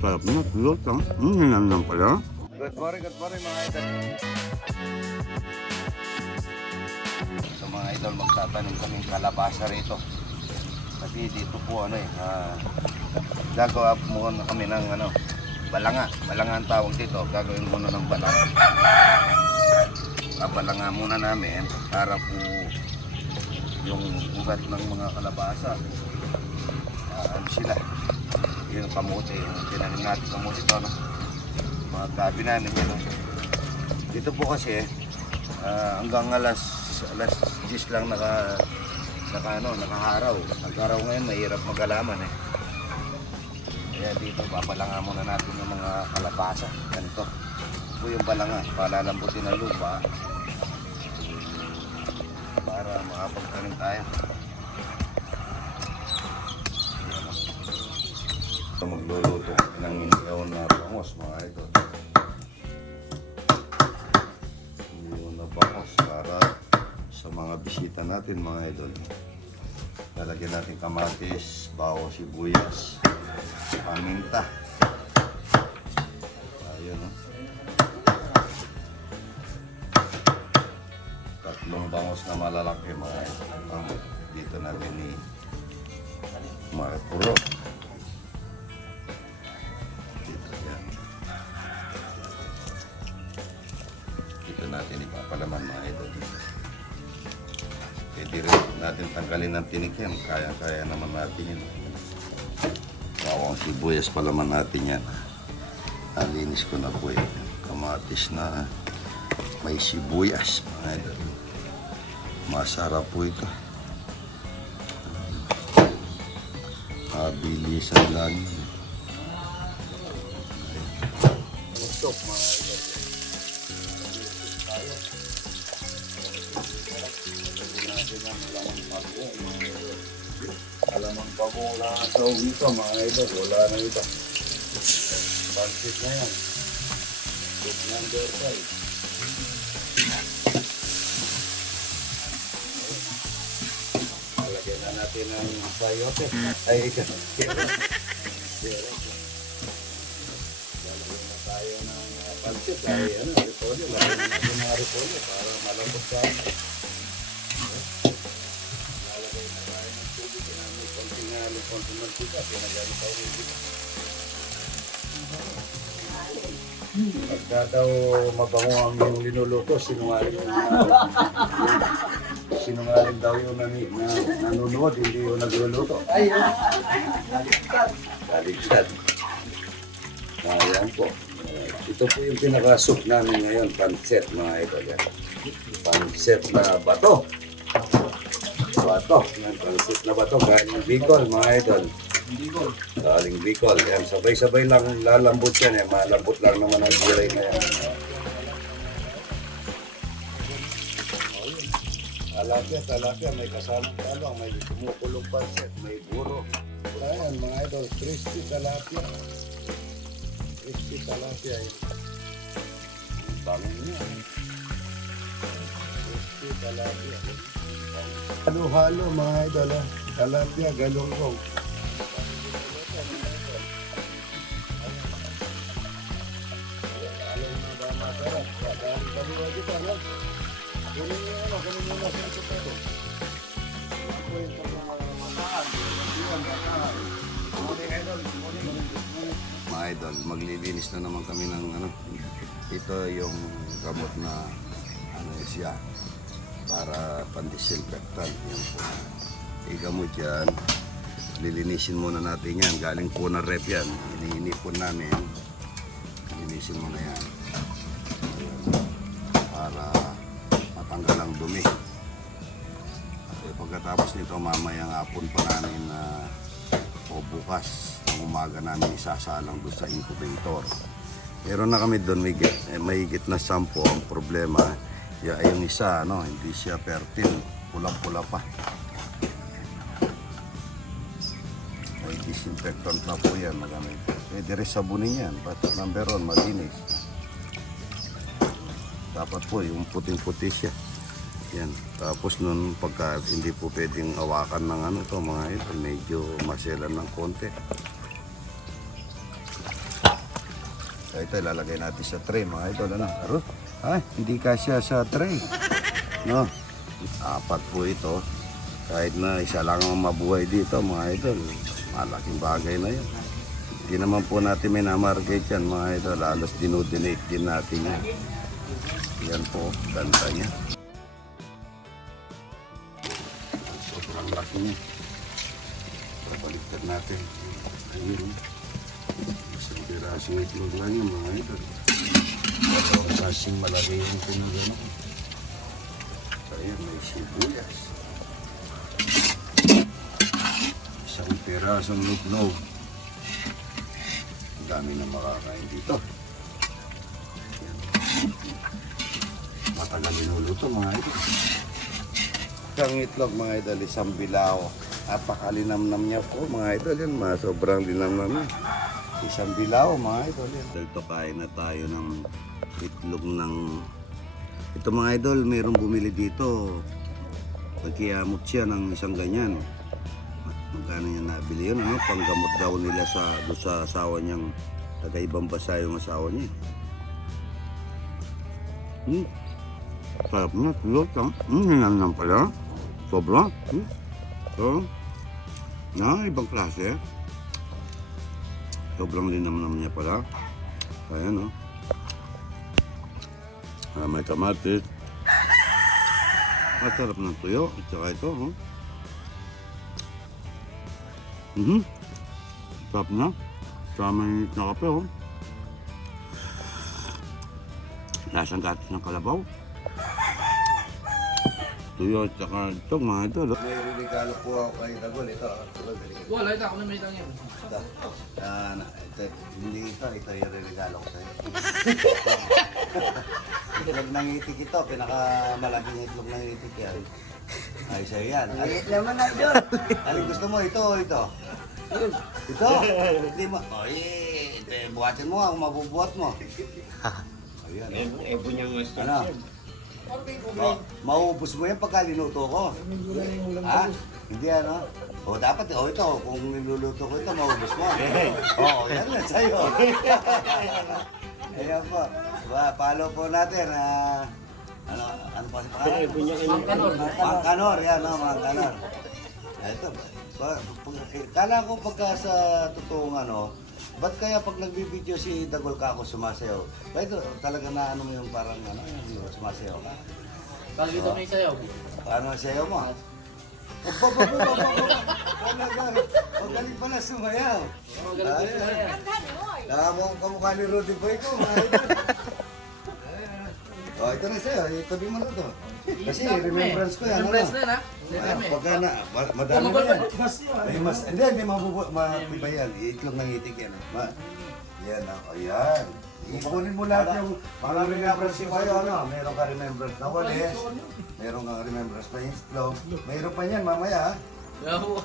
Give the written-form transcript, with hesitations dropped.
Sarap na, kulot ha. Hinam lang pala. Good morning mga idol. So mga idol, magtatanim kaming kalabasa rito. Kasi dito po gagawa muna kami ng balanga. Balanga ang tawag dito. Gagawin muna ng balanga. Balanga muna namin para po yung ugat ng mga kalabasa. Sila. Yung kamote, yung tinanim natin kamote ito, mga gabi namin yun. Dito po kasi hanggang alas 10 lang nakaharaw. Nag-araw ngayon, mahirap mag-alaman eh. Kaya dito, babalanga muna natin yung mga kalabasa. Ganito. Ito yung balanga, palalambutin ng lupa para makapagtanim tayo. Magluluto ng inihaw na bangos mga idol. Inihaw na bangos para sa mga bisita natin mga idol. Lalagyan natin kamatis, bawang, sibuyas, paminta. Ayun tatlong bangos na malalaki mga idol. Dito natin ni Marpuro. Dito natin ipapalaman mga idol. Pwede rin natin tanggalin ng tinik yan. Kaya naman natin yun. Bawang sibuyas palaman natin yan. Nalinis ko na po yan. Kamatis na may sibuyas mga idol. Masarap po ito. Mabilisan lang. Usok mga idol. Alamang bagong lasaw dito mga idol, wala na ito. Pansit na yan. Good number 5. Lagyan na natin ng sayote. Ay, lalagyan na tayo ng pansit. Ay, repolyo. Lagyan na natin ng repolyo para malambot tayo. Konting mantika, pinagamit tayo ng pagka daw mabango ang yung linuluto, sinungaling daw yung nanonood, hindi yung nagluluto. Baliktad. Ayan po. Ito po yung pinaka-soup namin ngayon, pancit mga idol. Pancit na bato. Pancit na bato, galing Bicol mga idol. Galing Bicol. Yan, sabay-sabay lang lalambot yan. Malambot lang naman ang gulay na yan. Talapia, may kasamang talong, may kumukulong pancit, may buro. Ayan mga idol, crispy talapia. Crispy talapia yan. Ang bangin niya. Crispy talapia. Halo-halo mga idol, talapia, galunggong. Mga idol, maglilinis na naman kami ng ito yung gamot na siya para pandisinfectant. Yan po. Igamot yan. Lilinisin muna natin yan. Galing po na rep yan. Iniinipon namin. Linisin muna yan. Para matanggal ang dumi. At pagkatapos nito, mamayang hapon pa namin o bukas ng umaga namin isasalang doon sa incubator. Meron na kami doon, may higit na 10 ang problema. Yung isa, hindi siya fertile, pulang-pula pa. May disinfectant na po yan, magamit. Pwede rin sabunin yan, but number 1, malinis. Dapat po, yung puting-puti siya. Yan. Tapos nun, pagka hindi po pwedeng hawakan ng mga ito, medyo maselan ng konti. So ito ilalagay natin sa tray mga idol. Ano? Aro? Ay, hindi kasya sa tray. No? Apat po ito. Kahit na isa lang ang mabuhay dito mga idol. Malaking bagay na yun. Hindi naman po natin may namarket yan mga idol. Halos dinodonate din natin yan. Yan po, ganda niya. Sobrang laki niya. Baliktad natin. Ayun. Isang pirasong itlog lang yung mga idol. Dalawang kasing malaki yung pinagano. Ayan, may sibuyas. Isang pirasong itlog. Ang dami na makakain dito. Ayan. Matagal linuluto mga idol. Isang itlog mga idol, isang bilao. Napakalinamnam niya po mga idol yan. Sobrang linamnam niya. Isang bilao mga idol yan. Dito kain na tayo ng itlog ng... Ito mga idol, mayroong bumili dito. Pagkiyamot siya ng isang ganyan. Magkano niya nabili yun? Ano? Panggamot daw nila doon sa asawa niyang taga-ibang basa yung asawa niya. Sarap na, kulot ah. Hinanam pala. Sobra. So, ibang klase. Sobrang linamnam niya pala. Ayan, oh. May kamatis. Masarap ng tuyo. At saka ito, oh. Sarap na. Sama yung na kape, oh. Lasang gatas ng kalabaw. Tuyo at saka ito, mga ito. May regalo po ako kay Dagol. Ito. Wala, ito ako na may tangyan. Hindi ito yung regalo ko sa'yo. Itlog ng itik ito, pinakamalaking itlog ng itik yan. Ay, sa'yo yan. Naman na yun. Alin gusto mo? Ito o ito? Ito? Hindi mo. Oy, buhatin mo ang mabubuhat mo. Ayan. Ano? Maubos mo yan pagka linuto ko. Ha? Hindi ano? O dapat, ito, kung niluluto ko ito, maubos mo. Oo, yan na sa'yo. Ayan po. Follow po natin. Ano pa si pangalan? Mangkanor, yan o, Mangkanor. Ito, kala ko pagka sa totoong ano, ba't kaya pag nagbibideo si Dagol ka ako sumasayaw? Ba ito, talaga na ano mo yung parang ano, yung sumasayaw ka? Pag ito may sayaw. Paano ang sayaw mo? Ang galing pala sumayaw. Kamukha ni Rudy Boy ko, mga idol. Oh, ito na sa'yo, itabi mo na ito. Kasi remembrance ko yan. Remembrance na, ha? Pagka na, madami na yan. Hindi matibay yan. Itlog ng itik yan. Yan, ayan. Ipunin mo lahat yung mga remembrance ko kayo, ano? Meron ka remembrance na walis. Meron ka remembrance na itlog. Meron pa yan mamaya, ha? Yaw.